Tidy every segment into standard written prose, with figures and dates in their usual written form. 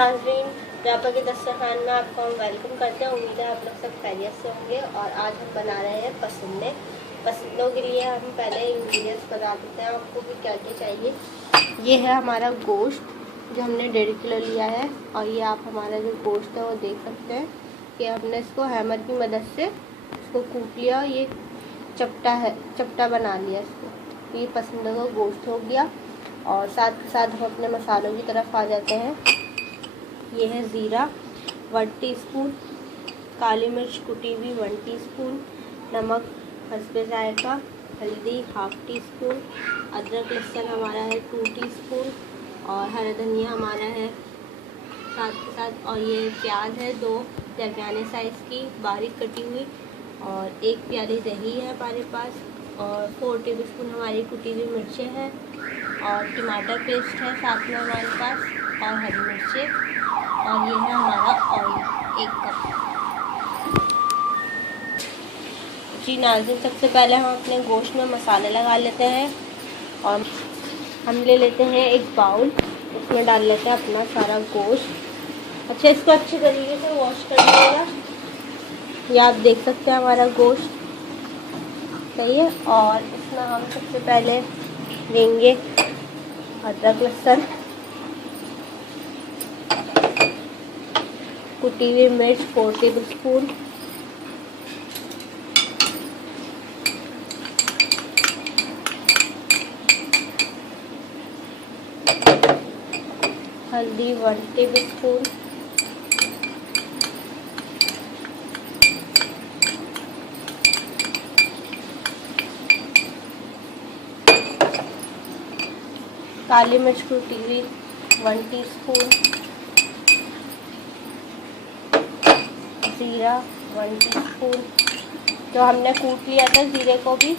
नाज़रीन, जापा के दस्तरखान में आपको हम वेलकम करते हैं। उम्मीद है आप लोग सब खैरियत से होंगे। और आज हम बना रहे हैं पसंदों के लिए हम पहले इंग्रेडिएंट्स बता देते हैं आपको कि क्या क्या चाहिए। ये है हमारा गोश्त जो हमने 1.5 किलो लिया है। और ये आप हमारा जो गोश्त है वो देख सकते हैं कि हमने इसको हैमर की मदद से इसको कूट लिया। ये चपटा बना लिया इसको। ये पसंदों का गोश्त हो गया। और साथ के साथ हम अपने मसालों की तरफ आ जाते हैं। ये है ज़ीरा 1 टीस्पून, काली मिर्च कुटी हुई 1 टीस्पून, नमक हस्बे जायका, हल्दी 1/2 टीस्पून, अदरक लहसुन हमारा है 2 टीस्पून और हरा धनिया हमारा है साथ के साथ। और ये प्याज है 2 दरमियाने साइज़ की बारीक कटी हुई। और 1 प्याली दही है हमारे पास। और 4 टेबलस्पून हमारी कुटी हुई मिर्चें हैं। और टमाटर पेस्ट है साथ में हमारे पास और हरी मिर्चें। और ये है हमारा ऑयल 1 कप। जी नाज़रीन, सबसे पहले हम अपने गोश्त में मसाले लगा लेते हैं। और हम ले लेते हैं एक बाउल, उसमें डाल लेते हैं अपना सारा गोश्त। अच्छा, इसको अच्छे तरीके से वॉश कर लीजिएगा। ये आप देख सकते हैं हमारा गोश्त सही है। और इसमें हम सबसे पहले लेंगे अदरक लहसुन, कुटी हुई मिर्च 4 टेबलस्पून, हल्दी 1 टेबलस्पून, काली मिर्च कुटी हुई 1 टीस्पून, ज़ीरा 1 टीस्पून जो हमने कूट लिया था ज़ीरे को भी।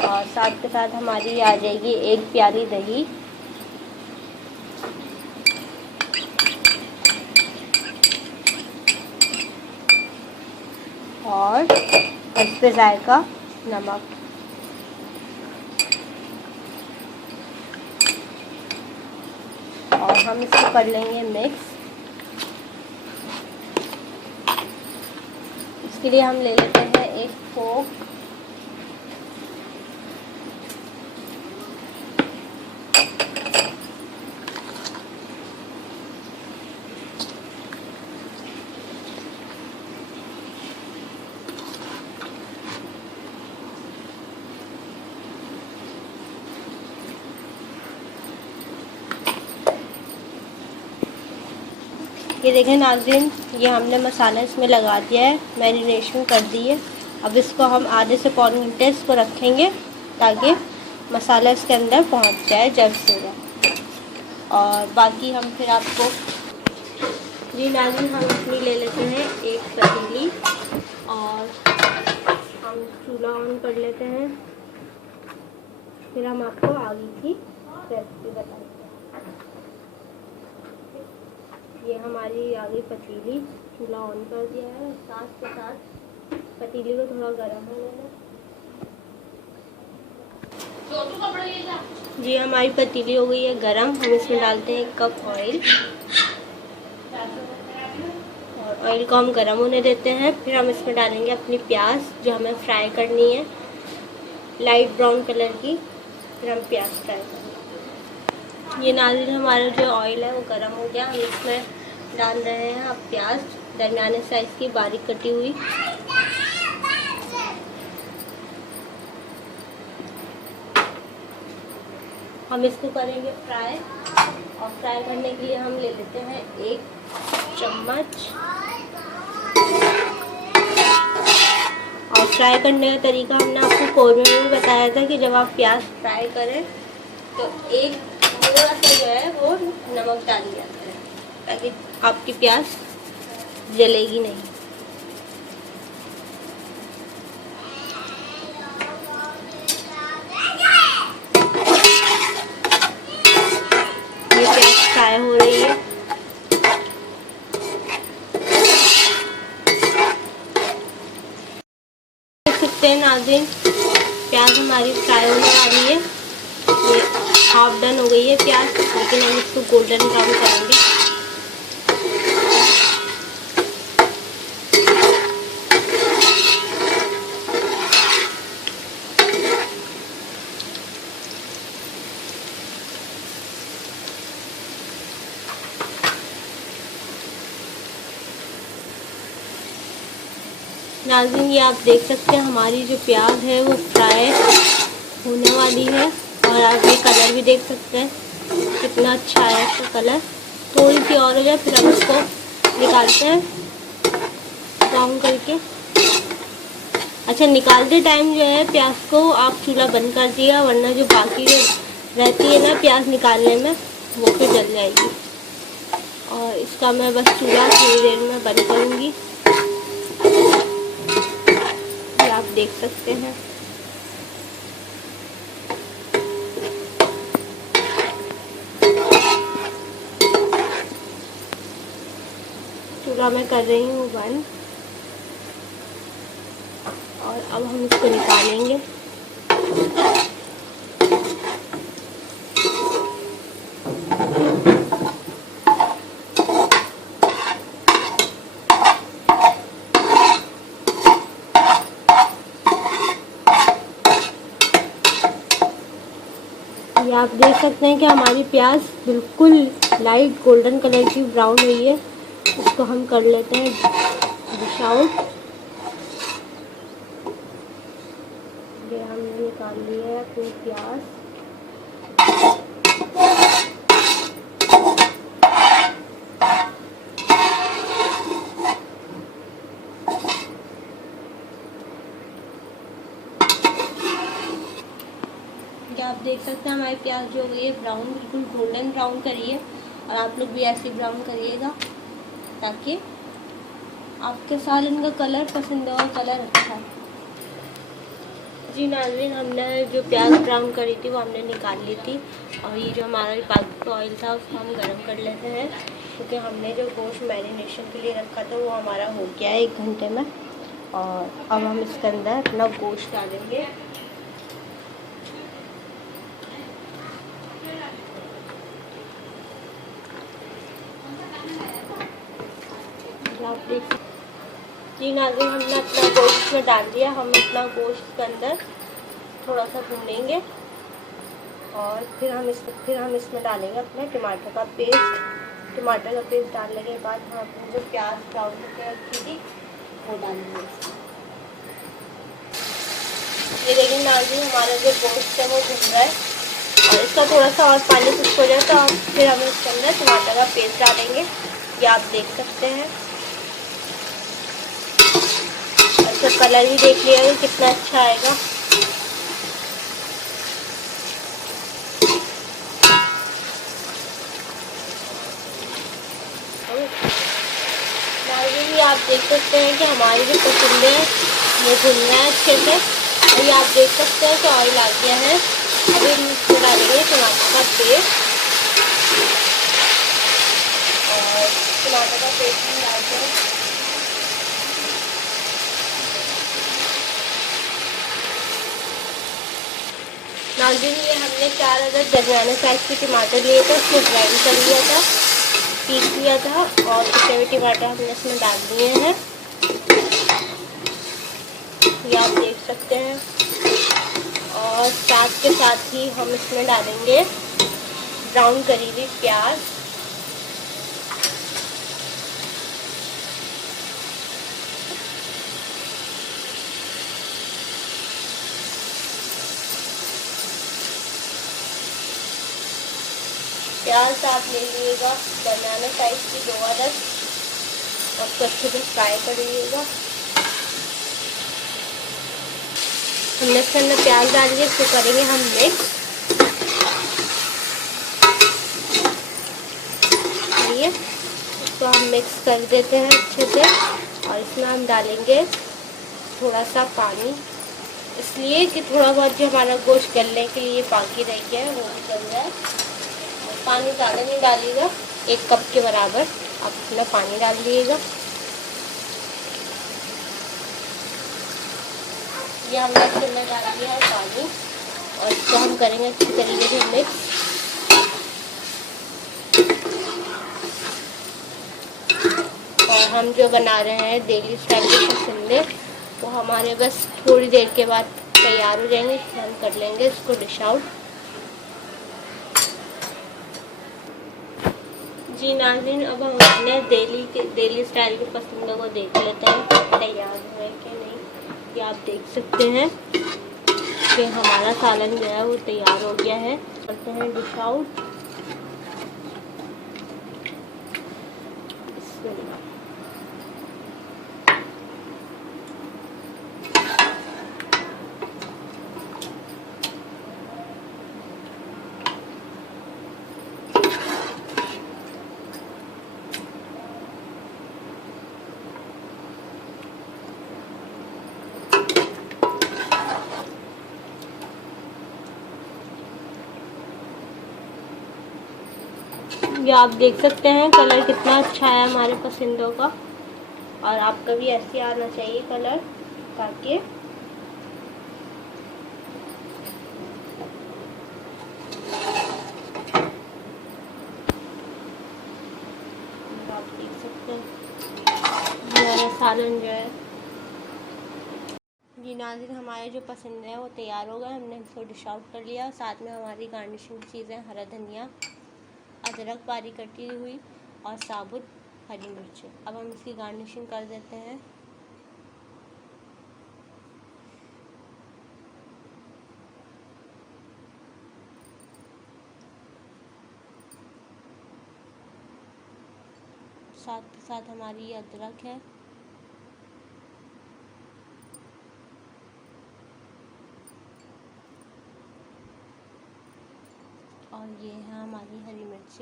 और साथ के साथ हमारी आ जाएगी 1 प्याली दही। और हस्बे जायका नमक। और हम इसको कर लेंगे मिक्स। इसके लिए हम ले लेते हैं एक फोक, ये देखें नाज़रीन, ये हमने मसाला इसमें लगा दिया है, मैरिनेशन कर दी है। अब इसको हम आधे से पौन घंटे इसको रखेंगे ताकि मसाला इसके अंदर पहुंच जाए जल्द से जल्द। और बाकी हम फिर आपको जी नाज़रीन, हम अपनी ले लेते हैं एक पतीली और हम चूल्हा ऑन कर लेते हैं। फिर हम आपको आगे की रेसिपी बताएंगे। ये हमारी आगे पतीली, चूल्हा ऑन कर दिया है। साथ के साथ पतीली को थोड़ा गर्म होने दें। जी हमारी पतीली हो गई है गर्म। हम इसमें डालते हैं 1 कप ऑयल। और ऑयल को हम गर्म होने देते हैं। फिर हम इसमें डालेंगे अपनी प्याज जो हमें फ्राई करनी है लाइट ब्राउन कलर की। फिर हम प्याज फ्राई करेंगे। ये नाज़रीन, हमारा जो ऑयल है वो गर्म हो गया। हम इसमें डाल रहे हैं अब प्याज दरमियाने साइज़ की बारीक कटी हुई। हम इसको करेंगे फ्राई। और फ्राई करने के लिए हम ले लेते हैं 1 चम्मच। और फ्राई करने का तरीका हमने आपको कोरमे में भी बताया था कि जब आप प्याज फ्राई करें तो एक थोड़ा सा जो है वो नमक डाल दिया जाता है ताकि आपकी प्याज जलेगी नहीं। ये प्याज फ्राई हो रही है। देख सकते हैं नाज़रीन, प्याज हमारी फ्राई होने वाली है। ये हाफ डन हो गई है प्याज, लेकिन हम इसको गोल्डन ब्राउन करेंगे। नाज़रीन ये आप देख सकते हैं हमारी जो प्याज है वो फ्राई होने वाली है। और आप ये कलर भी देख सकते हैं कितना अच्छा है इसका कलर। थोड़ी सी और हो जाए फिर हम इसको निकालते हैं ब्राउन करके। अच्छा, निकालते टाइम जो है प्याज को आप चूल्हा बंद कर दिया, वरना जो बाकी जो रहती है ना प्याज निकालने में वो फिर जल जाएगी। और इसका मैं बस चूल्हा थोड़ी देर में बंद करूँगी। ये आप देख सकते हैं। चूल्हा मैं कर रही हूँ बंद और अब हम इसको निकालेंगे। ये आप देख सकते हैं कि हमारी प्याज बिल्कुल लाइट गोल्डन कलर की ब्राउन हुई है। इसको हम कर लेते हैं डिश आउट। ये हमने निकाल लिया है अपनी प्याज। ये आप देख सकते हैं हमारी प्याज जो हो गई है ब्राउन, बिल्कुल गोल्डन ब्राउन करिए। और आप लोग भी ऐसे ब्राउन करिएगा ताकि आपके सालन का कलर पसंद हो, कलर अच्छा है। जी नाज़रीन, हमने जो प्याज ब्राउन करी थी वो हमने निकाल ली थी। और ये जो हमारा रिफाइंड ऑयल था उसको हम गर्म कर लेते हैं, क्योंकि हमने जो गोश्त मैरिनेशन के लिए रखा था वो हमारा हो गया है 1 घंटे में। और अब हम इसके अंदर अपना गोश्त डालेंगे। जी नाज़रीन, हमने अपना गोश्त में डाल दिया। हम अपना गोश्त के अंदर थोड़ा सा भूनेंगे और फिर हम इसमें डालेंगे अपने टमाटर का पेस्ट। टमाटर का पेस्ट डालने के बाद हम अपनी जो प्याज ब्राउन करके रखी थी वो डालेंगे। ये देखिए नाज़रीन, हमारा जो गोश्त है वो भून रहा है और इसका थोड़ा सा और पानी खुश्क हो जाए तो फिर हम इसके अंदर टमाटर का पेस्ट डालेंगे। ये आप देख सकते हैं। अच्छा, कलर भी देख लिया है कितना अच्छा आएगा। नाज़रीन, आप देख सकते हैं कि हमारी जो पसंद है वो भुन रहा है अच्छे से। और ये आप देख सकते हैं कि ऑयल आ गया है। अभी हम इसमें डालेंगे टमाटर का पेस्ट और टमाटर का पेस्ट हम डालते हैं। नाज़रीन, ये हमने 4 अदद दरमियाने साइज़ के टमाटर लिए थे, उसमें ग्राइंड कर लिया था, पीस लिया था और पिसे हुए टमाटर हमने इसमें डाल दिए हैं। ये आप देख सकते हैं। और साथ के साथ ही हम इसमें डालेंगे ब्राउन करी हुई प्याज। प्याज आप ले लीजिएगा दरमियाने साइज की 2 अदद, आपको अच्छे से फ्राई कर लीजिएगा। हमने इसके अंदर प्याज डाल दिए, इसको करेंगे हम मिक्स। चलिए इसको हम मिक्स कर देते हैं अच्छे से। और इसमें हम डालेंगे थोड़ा सा पानी, इसलिए कि थोड़ा बहुत जो हमारा गोश्त गलने के लिए बाकी रह गया है वो गल जाए। पानी ज़्यादा नहीं डालिएगा, 1 कप के बराबर आप अपना पानी डाल दिएगा। ये हमने इसके अंदर डाल दिया है पानी और इसको हम करेंगे अच्छी तरीके से मिक्स। और हम जो बना रहे हैं डेली स्टाइल के पसंदे वो हमारे बस थोड़ी देर के बाद तैयार हो जाएंगे। हम कर लेंगे इसको डिश आउट। जी नाज़रीन, अब हम अपने डेली स्टाइल के पसंदों को देख लेते हैं तैयार हुए कि नहीं। ये आप देख सकते हैं कि हमारा सालन जो है वो तैयार हो गया है। करते हैं डिश आउट। ये आप देख सकते हैं कलर कितना अच्छा है हमारे पसंदों का, और आपका भी ऐसे आना चाहिए कलर, ताकि आप देख सकते हैं हमारा सालन जो है। जी नाज़रीन, हमारे जो पसंद है वो तैयार हो गए। हमने इसको डिश आउट कर लिया। साथ में हमारी गार्निशिंग चीज़ें हरा धनिया, अदरक बारीक कटी हुई और साबुत हरी मिर्च। अब हम इसकी गार्निशिंग कर देते हैं। साथ के साथ हमारी ये अदरक है, और ये है हमारी हरी मिर्च।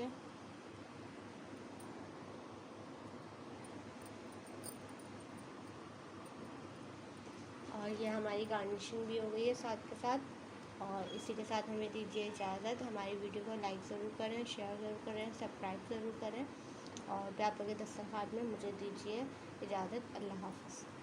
और ये हमारी गार्निशिंग भी हो गई है साथ के साथ। और इसी के साथ हमें दीजिए इजाज़त। हमारी वीडियो को लाइक ज़रूर करें, शेयर ज़रूर करें, सब्सक्राइब ज़रूर करें, और व्यापक दस्तरखान में मुझे दीजिए इजाज़त। अल्लाह हाफ़िज़।